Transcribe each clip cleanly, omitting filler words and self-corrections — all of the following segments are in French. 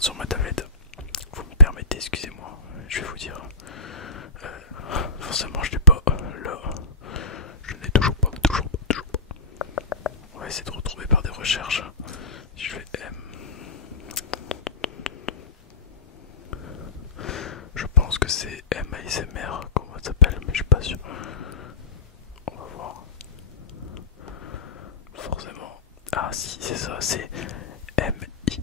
regarde sur ma tablette. Vous me permettez, excusez-moi, je vais vous dire. Forcément, je l'ai pas là. Je n'ai toujours pas. On va essayer de retrouver par des recherches. Si je fais M. Je pense que c'est MASMR, comment ça s'appelle, mais je suis pas sûr. On va voir. Forcément. Ah si, c'est ça, c'est MI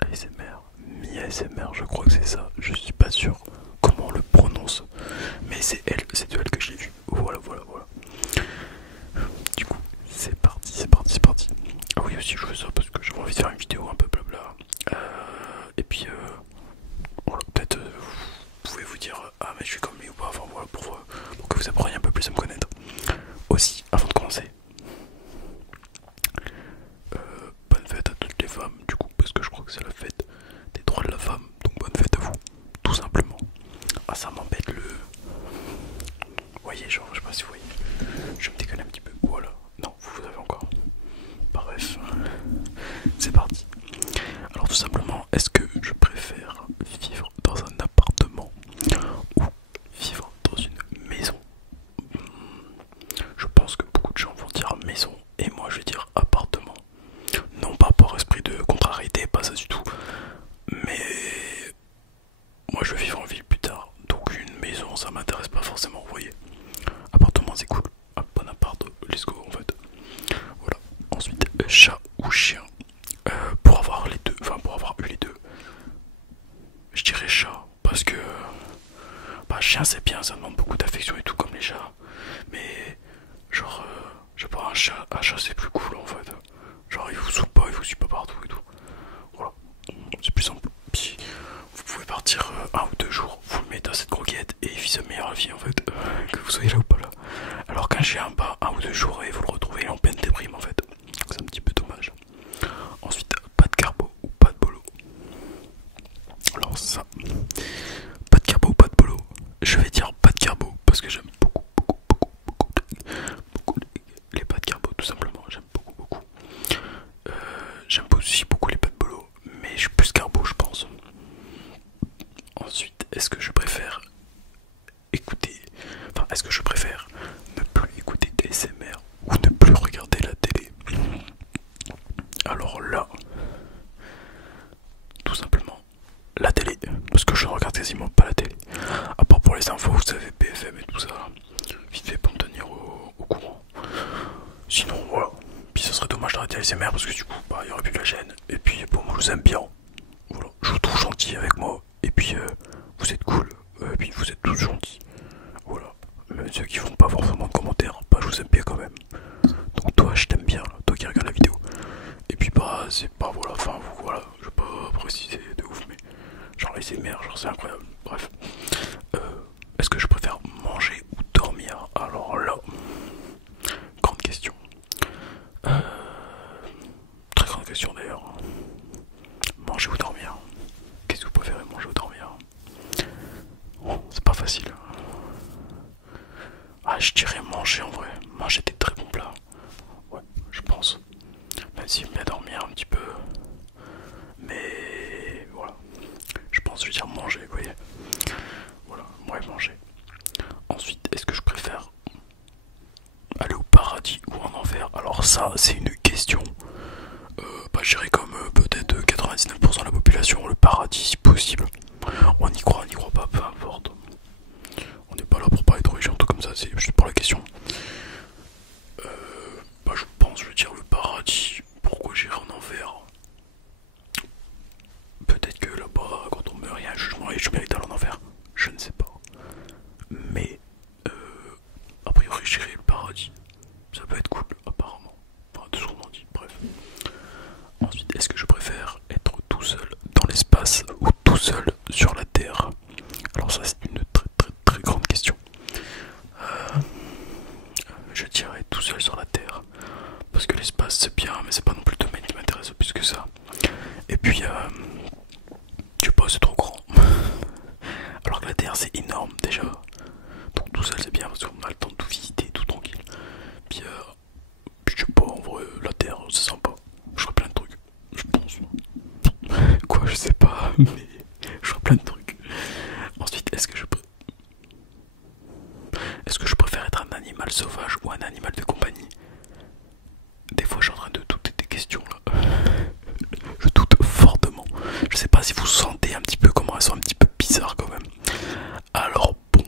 ASMR. Mi ASMR, je crois que c'est ça. Je suis pas sûr comment on le prononce. Mais c'est elle, c'est de elle que j'ai vu. Voilà. Du coup, c'est parti. Ah oui aussi je veux ça parce que j'avais envie de faire une vidéo un peu blabla. Et puis voilà, peut-être vous pouvez vous dire ah mais je suis comme lui ou pas, enfin voilà pour que vous appreniez un peu plus à me connaître. Aussi, avant de commencer, bonne fête à toutes les femmes du coup parce que je crois que c'est la fête des droits de la femme, donc bonne fête à vous, tout simplement. Ah ça m'embête le... Vous voyez genre, je sais pas si vous voyez, je me déconne un petit peu, voilà, non vous avez encore. Bref, c'est parti. Alors tout simplement, est-ce que je préfère vivre dans un appartement ou vivre dans une maison? Je pense que beaucoup de gens vont dire maison et moi je vais dire appartement. Non pas par esprit de contrariété, pas ça du tout. Mais moi je veux vivre en ville plus tard. Donc une maison ça m'intéresse pas forcément, vous voyez. Appartement c'est cool. Un bon appart, let's go en fait. Voilà. Ensuite, chat ou chien. Pour avoir les deux, enfin pour avoir eu les deux, je dirais chat. Parce que bah chien c'est bien, ça demande beaucoup d'affection et tout comme les chats. Mais genre je sais pas, un chat c'est plus cool en fait. Genre il vous soupe pas, il vous suit pas partout et tout. Voilà, c'est plus simple. Puis vous pouvez partir 1 ou 2 jours, vous le mettez dans cette croquette et il vit sa meilleure vie en fait. Que vous soyez là ou pas là. Alors qu'un chien, bah 1 ou 2 jours et vous le retrouvez en pleine déprime en fait. C'est un petit peu dommage. Ensuite, pas de carbo ou pas de bolo. Alors ça, pas de carbo ou pas de bolo. Je vais dire pas de carbo parce que j'aime beaucoup les pâtes carbo tout simplement. J'aime beaucoup. J'aime aussi beaucoup les pâtes bolo, mais je suis plus carbo je pense. Ensuite, est-ce que je préfère écouter, enfin est-ce que je préfère ne plus écouter des SMR ou ne plus regarder la télé? Alors là, tout simplement la télé, parce que je ne regarde quasiment pas la télé. À part pour les infos, vous savez, BFM et tout ça, vite fait pour me tenir au courant. Sinon, voilà. Puis ça serait dommage d'arrêter les SMR parce que du coup, bah, il y aurait plus de la chaîne. Et puis, bon, moi je vous aime bien. Voilà, je vous trouve gentil avec moi. Et puis, vous êtes cool. Et puis, vous êtes tous gentils. Voilà. Même ceux qui font pas forcément de commentaires, bah, je vous aime bien quand même. Donc, toi, je t'aime bien, là, toi qui regardes la vidéo. Et puis, bah, c'est pas, voilà, enfin, voilà, je vais pas préciser de ouf, mais genre les SMR, genre c'est incroyable. Bref. Est-ce que je préfère manger ou dormir? Alors là, grande question. Très grande question d'ailleurs. Manger ou dormir? Qu'est-ce que vous préférez, manger ou dormir? C'est pas facile. Ah, je dirais manger en vrai. Manger des très bons plats. Ouais, je pense. Même si j'aime bien dormir un petit peu. Mais voilà. Je pense que je vais dire manger, vous voyez. Voilà, moi manger. Ensuite, est-ce que je préfère aller au paradis ou en enfer? Alors ça, c'est une question. Bah, je dirais comme peut-être 99% de la population, le paradis si possible. On y croit pas, peu importe. On n'est pas là pour parler de religion, tout comme ça, c'est juste pour la question. Bah, je pense, je veux dire le paradis. Pourquoi j'irai en enfer? Peut-être que là-bas, quand on meurt, il y a un jugement et je mérite d'aller en enfer. Je ne sais pas. Mais, a priori, j'irai le paradis. Ça peut être cool, apparemment. Enfin, de ce qu'on en dit, bref. Ensuite, est-ce que je préfère être tout seul dans l'espace ou tout seul sur la Terre? Alors ça, c'est une très grande question. Je dirais tout seul sur la Terre. Parce que l'espace, c'est bien, mais c'est pas non plus le domaine qui m'intéresse plus que ça. Et puis, je sais pas, c'est trop grand. Alors que la Terre, c'est énorme déjà. Donc tout seul, c'est bien parce qu'on a le temps de tout visiter, tout tranquille. Puis, je sais pas, en vrai, la Terre, c'est sympa. Je ferais plein de trucs, je pense. Quoi, je sais pas. mais je ferai plein de trucs. Ensuite, est-ce que je préfère être un animal sauvage ou un animal de compagnie? Des fois, je suis en train de douter des questions là. Je doute fortement. Je sais pas si vous sentez un petit peu comment elles sont un petit peu bizarres quand même. Alors bon,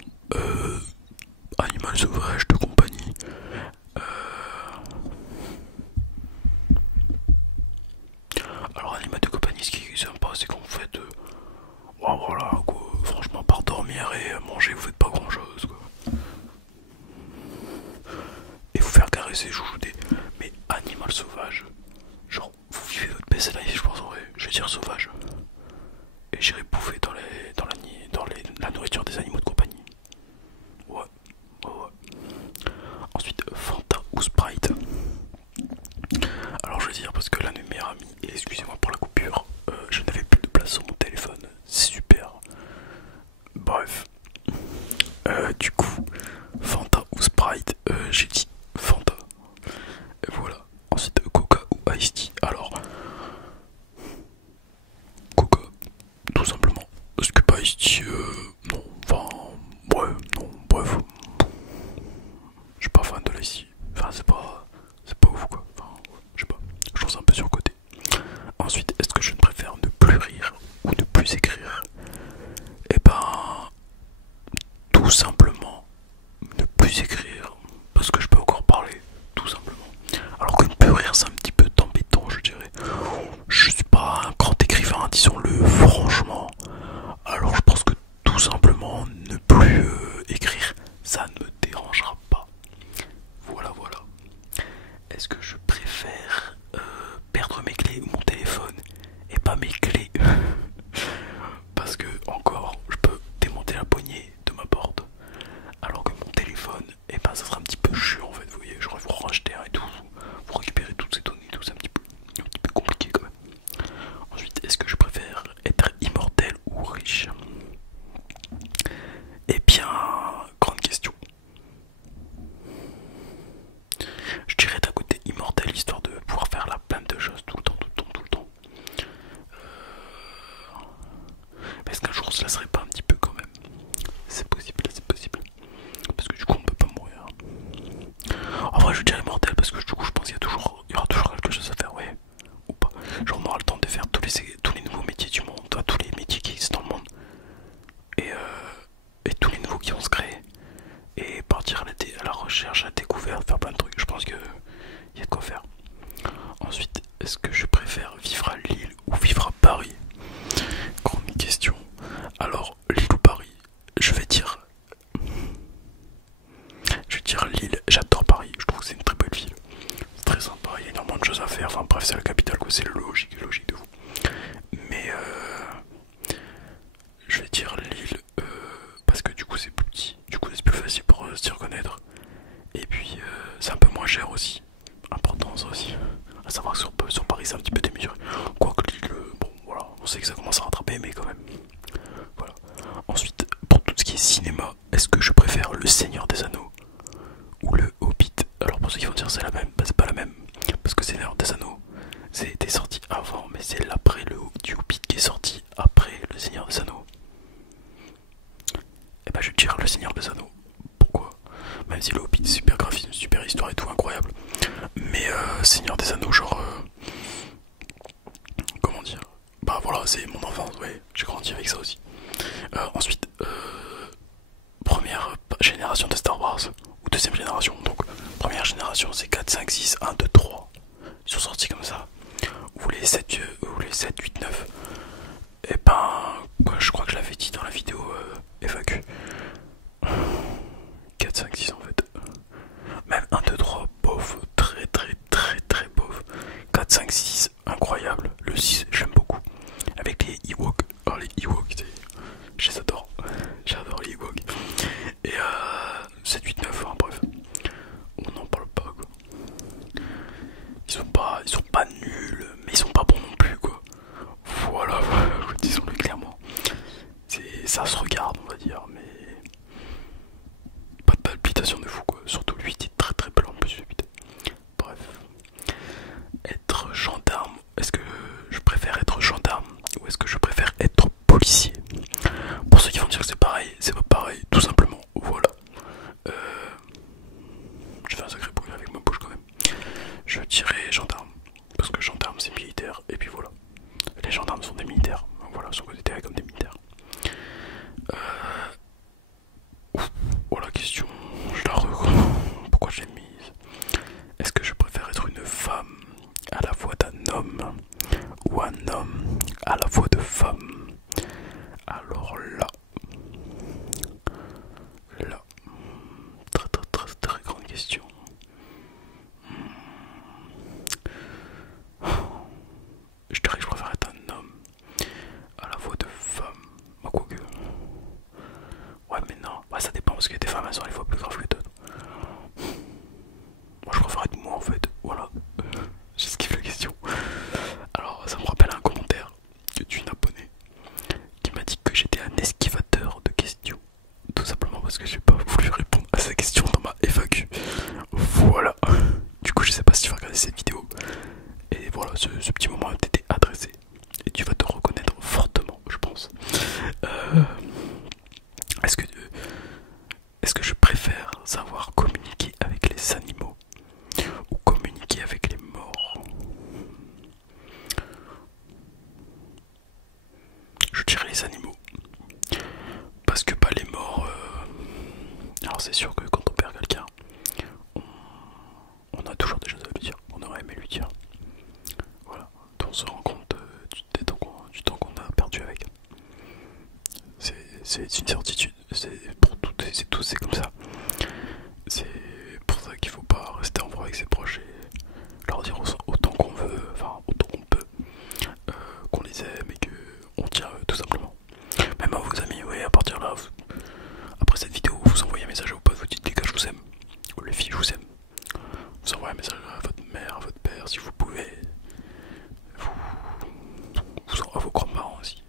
animal sauvage de compagnie. Alors animal de compagnie, ce qui est sympa, c'est qu'en fait, oh, voilà quoi. Franchement, par dormir et manger, vous faites pas grand chose quoi. Et vous faire caresser, chouchouter. Mais animal sauvage, genre vous vivez votre best life, je pense en vrai. Je vais dire sauvage. Et j'irai bouffer la nourriture des animaux de compagnie. Ouais, ouais, ouais. Ensuite, Fanta ou Sprite. Alors je veux dire parce que l'un de mes meilleurs amis, et excusez-moi pour la coupure, je n'avais plus de place sur mon téléphone. C'est super. Bref. Du coup, Fanta ou Sprite, j'ai dit Fanta. Et voilà. Ensuite, Coca ou Ice Tea. Alors, Coca, tout simplement. Parce que pas Ice Tea, non. Enfin, ouais, non, bref. Je suis pas fan de l'Ice Tea. Enfin, c'est pas ouf quoi. Enfin, je sais pas. Je trouve ça un peu surcoté. Ensuite, est-ce que je ne préfère ne plus rire ou ne plus écrire? Eh ben, tout simplement ne plus écrire parce que je peux encore parler, tout simplement. Alors que ne plus rire, c'est un petit peu embêtant, je dirais. Je suis pas un grand écrivain, disons-le franchement. Alors je pense que tout simplement ne plus écrire, ça ne me dérangera pas. Voilà, voilà. Est-ce que je préfère perdre mes clés ou mon téléphone et pas mes clés? Parce que encore, je peux démonter la poignée de ma porte. Alors que mon téléphone, et ben ça sera un petit peu chiant en fait, vous voyez, j'aurais vous racheter un et tout, vous récupérer toutes ces données et tout, c'est un petit peu compliqué quand même. Ensuite, est-ce que je préfère être immortel ou riche? Eh bien, grande question. Je dirais d'un côté immortel, histoire de pouvoir faire la plein de choses tout le temps, tout le temps, tout le temps. Mais est-ce qu'un jour cela serait pas un petit peu quand même? C'est possible, c'est possible. Parce que du coup on peut pas mourir. En vrai je dirais immortel parce que du coup je pense qu'il y aura toujours quelque chose à faire, ouais. Ou pas. Genre on aura le temps de faire tous les nouveaux métiers du monde, tous les métiers qui existent dans le monde. Et tous les nouveaux qui vont se créer. Et partir à la recherche, à la découverte, faire plein de trucs. Je pense qu'il y a de quoi faire. Ensuite, est-ce que je préfère vivre à Lille ou vivre à Paris? Grande question. Alors, Lille ou Paris? Je vais dire Lille. J'adore Paris. Je trouve que c'est une très belle ville. C'est très sympa. Il y a énormément de choses à faire. Enfin bref, c'est la capitale quoi. C'est logique de vous. Mais je vais dire Lille parce que du coup c'est plus petit. Du coup c'est plus facile pour s'y reconnaître. Et puis c'est un peu moins cher aussi. Important ça aussi. À savoir que sur Paris c'est un petit peu démesuré. Quoique Lille, bon voilà, on sait que ça commence à rattraper, mais quand même. Voilà. Ensuite, pour tout ce qui est cinéma, est-ce que je préfère Le Seigneur des Anneaux ou Le Hobbit? Alors pour ceux qui vont dire c'est la même, bah c'est pas la même. Parce que Seigneur des Anneaux, c'était sorti avant, mais c'est l'après du Hobbit qui est sorti après Le Seigneur des Anneaux. Et bah je tire Le Seigneur des Anneaux. Pourquoi? Même si Le Hobbit, super graphisme, super histoire et tout, incroyable. Mais Seigneur des Anneaux, genre... comment dire? Bah voilà, c'est mon enfance, ouais, j'ai grandi avec ça aussi. Ensuite, première génération de Star Wars, ou deuxième génération, donc première génération c'est 4, 5, 6, 1, 2, 3. Ils sont sortis comme ça. Ou les 7, 8, 9. Et ben, je crois que je l'avais dit dans la vidéo FAQ. 4, 5, 6 en fait. Même 1, 2, 3, bof, très très très très bof. 4, 5, 6, incroyable. Le 6, j'aime beaucoup. Avec les Ewoks. Oh, les Ewoks, je les adore. J'adore les Ewoks. Et 7, 8, 9, hein, bref. On n'en parle pas quoi. Ils sont pas nuls, mais ils sont pas bons non plus quoi. Voilà, disons-le clairement. Ça se regarde on va dire, mais pas de palpitation de fou quoi. Surtout lui il est très très blanc en plus le 8. Bref. Être gendarme, est-ce que je préfère être gendarme ou est-ce que je préfère être Est-ce que, est-ce que je préfère savoir communiquer avec les animaux ou communiquer avec les morts? Je dirais les animaux. Parce que pas les morts. Alors c'est sûr que quand on perd quelqu'un, on a toujours des choses à lui dire. On aurait aimé lui dire. Voilà. On se rend compte du temps qu'on a perdu avec. C'est une certitude. C'est pour toutes et tous, c'est comme ça. C'est pour ça qu'il faut pas rester en voie avec ses proches et leur dire autant qu'on veut, enfin autant qu'on peut, qu'on les aime et qu'on tient tout simplement. Même à vos amis, oui, à partir de là, après cette vidéo, vous envoyez un message à vos potes, vous dites les gars je vous aime, ou les filles je vous aime. Vous envoyez un message à votre mère, à votre père si vous pouvez, à vos grands-parents aussi.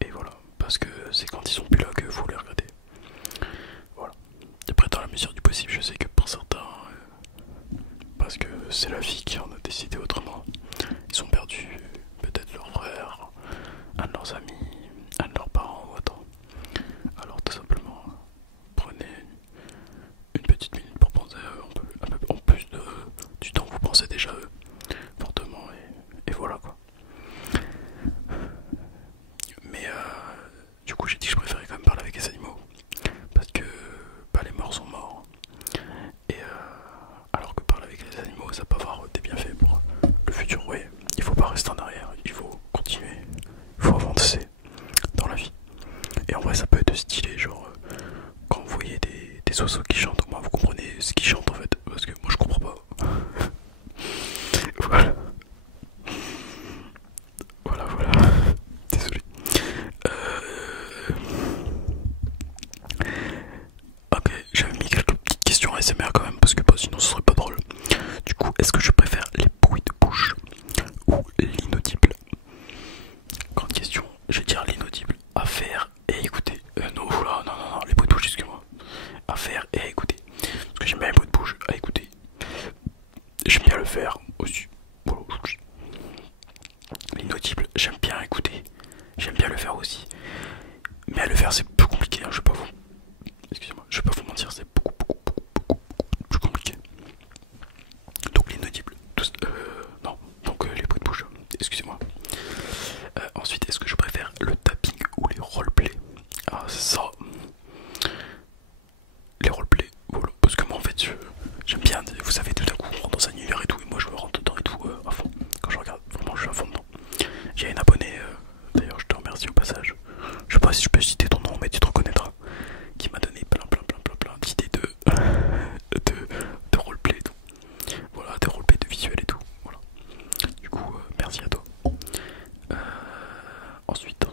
Et voilà, parce que c'est quand ils sont plus là que vous les regrettez. Voilà. Après dans la mesure du possible, je sais que pour certains, parce que c'est la vie qui en a décidé autrement, ils ont perdu peut-être leur frère, un de leurs amis, un de leurs parents ou autant. Alors tout simplement, prenez une petite minute pour penser à eux, en plus du temps que vous pensez déjà à eux, fortement, et voilà quoi. Mais du coup j'ai dit que je préférais quand même parler avec les animaux, parce que les morts sont morts, et alors que parler avec les animaux ça peut avoir des bienfaits pour le futur. Oui, il faut pas rester en arrière, il faut continuer, il faut avancer dans la vie. Et en vrai ça peut être stylé, genre quand vous voyez des oiseaux qui chantent, au moins vous comprenez ce qu'ils chantent en fait, parce que moi je comprends pas. Voilà. Voilà. Désolé. Ok, j'avais mis quelques petites questions ASMR quand même, parce que sinon ce serait pas drôle. Du coup, est-ce que je préfère les bruits de bouche ou l'inaudible? Grande question, je vais dire l'inaudible. À faire et écouter. Non, oula, non, les bruits de bouche, excuse-moi. À faire et à écouter. Parce que j'aime bien les bruits de bouche à écouter. J'aime bien le faire aussi. Voilà. L'inaudible, j'aime bien écouter. J'aime bien le faire aussi. Mais à le faire, c'est plus compliqué, hein, je vais pas vous. Excusez-moi, je vais pas vous mentir, c'est beaucoup plus compliqué. Donc l'inaudible. Non, donc les bruits de bouche. Excusez-moi. Ensuite, est-ce que je préfère le tapping ou les roleplays? Ah, c'est ça. Les roleplays, voilà. Parce que moi en fait, j'aime bien, vous savez, tout d'un coup on rentre dans un univers et tout, et moi je me rentre dedans et tout à fond. Quand je regarde, vraiment je suis à fond dedans. J'ai une abonnée, d'ailleurs je te remercie au passage. Je sais pas si je peux citer ton nom, mais tu te reconnaîtras. Qui m'a donné plein d'idées de roleplay et tout. Voilà, de roleplay, de visuel et tout. Voilà. Du coup, merci à toi. Ensuite,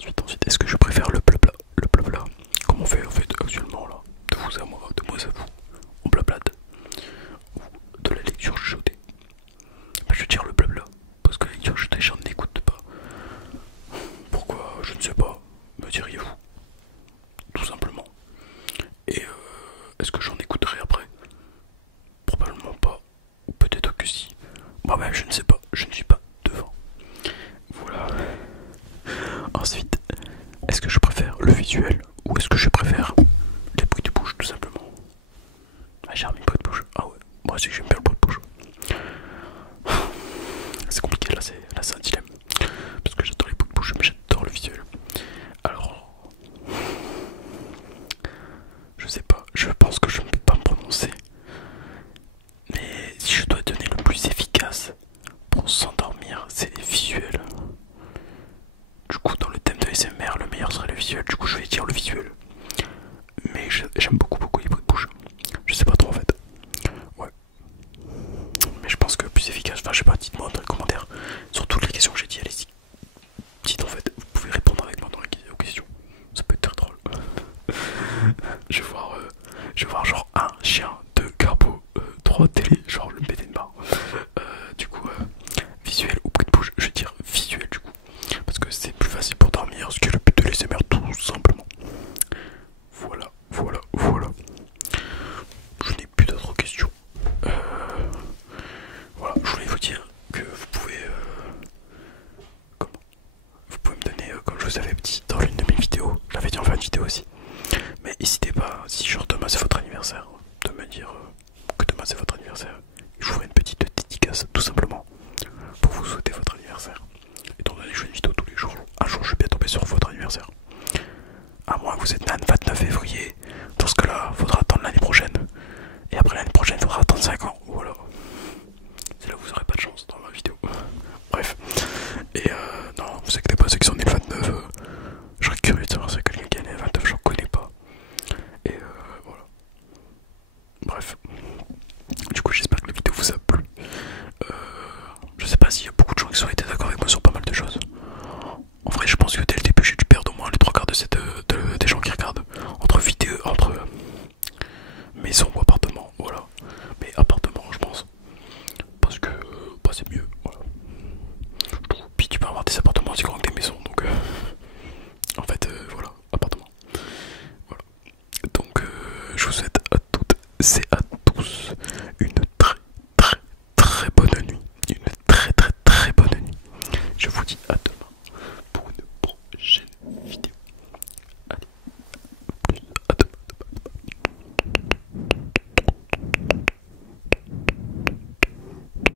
est-ce que je préfère le blabla? Le blabla, comme on fait en fait actuellement là, de vous à moi, de moi à vous, on blablade, ou de la lecture chuchotée? Je veux dire le blabla, parce que la lecture chuchotée, j'en écoute pas. Pourquoi? Je ne sais pas, me diriez-vous? Tout simplement. Et est-ce que j'en écouterai après? Probablement pas, ou peut-être que si. Moi-même, je ne sais pas, je ne suis pas devant. Voilà. Ensuite, est-ce que je préfère le visuel ou est-ce que je préfère les bruits de bouche tout simplement? Ah, j'ai remis le bruit de bouche. Ah ouais, moi aussi j'aime bien le bruit de bouche. C'est compliqué là, c'est un dilemme. Parce que j'adore les bruits de bouche mais j'adore le visuel. Alors, je sais pas, je pense que je ne peux pas me prononcer. Mais si je dois donner le plus efficace pour s'endormir, c'est les visuels. Du coup, dans le thème de SMR, le meilleur serait le visuel. Du coup, je vais dire le visuel. Mais j'aime beaucoup les bruits de bouche. Je sais pas trop en fait. Ouais. Mais je pense que plus efficace. Enfin, je sais pas, dites-moi dans les commentaires. Sur toutes les questions que j'ai dit, allez-y. Dites en fait, vous pouvez répondre avec moi aux questions. Ça peut être très drôle. Je vais voir genre 1 chien, 2 carbo, 3 télé. Genre, je vais me péter une barre. Du coup, visuel ou bruit de bouche, je vais dire visuel du coup. Parce que c'est plus facile pour dormir, ce qui est le but de l'ASMR tout simplement. Voilà. Je n'ai plus d'autres questions. Voilà, je voulais vous dire que vous pouvez me donner, comme je vous avais dit dans l'une de mes vidéos, la l'avais dit en fin de vidéo aussi. Mais n'hésitez pas, si genre demain c'est votre anniversaire, de me dire que demain c'est votre anniversaire. Je vous ferai une petite dédicace tout simplement pour vous souhaiter votre anniversaire. Étant donné que je fais une vidéo tous les jours, un jour je vais bien tomber sur votre anniversaire. À moins que vous êtes né le 29 février, dans ce cas-là, faudra attendre l'année prochaine. Et après l'année prochaine, faudra attendre 5 ans. Voilà. C'est là où vous aurez pas de chance dans ma vidéo. Bref. Et non, vous inquiétez pas, ceux qui sont nés le 29, je serais curieux de savoir si quelqu'un qui est né le 29, j'en connais pas. Et voilà. Bref. Du coup, j'espère que la vidéo vous a plu. Je sais pas s'il y a beaucoup de gens qui ont été d'accord avec moi sur pas mal de choses. En vrai, je pense que dès le début, j'ai dû perdre au moins les 3 quarts des gens qui regardent entre vidéos, entre maison ou appartement. Voilà. Mais appartement, je pense. Parce que bah, c'est mieux. Voilà. Puis tu peux avoir des appartements aussi grands que des maisons. Donc, en fait, voilà. Appartement. Voilà. Donc, je vous souhaite à toutes et à tous une très très très bonne nuit. Une très très très bonne nuit. Je vous dis à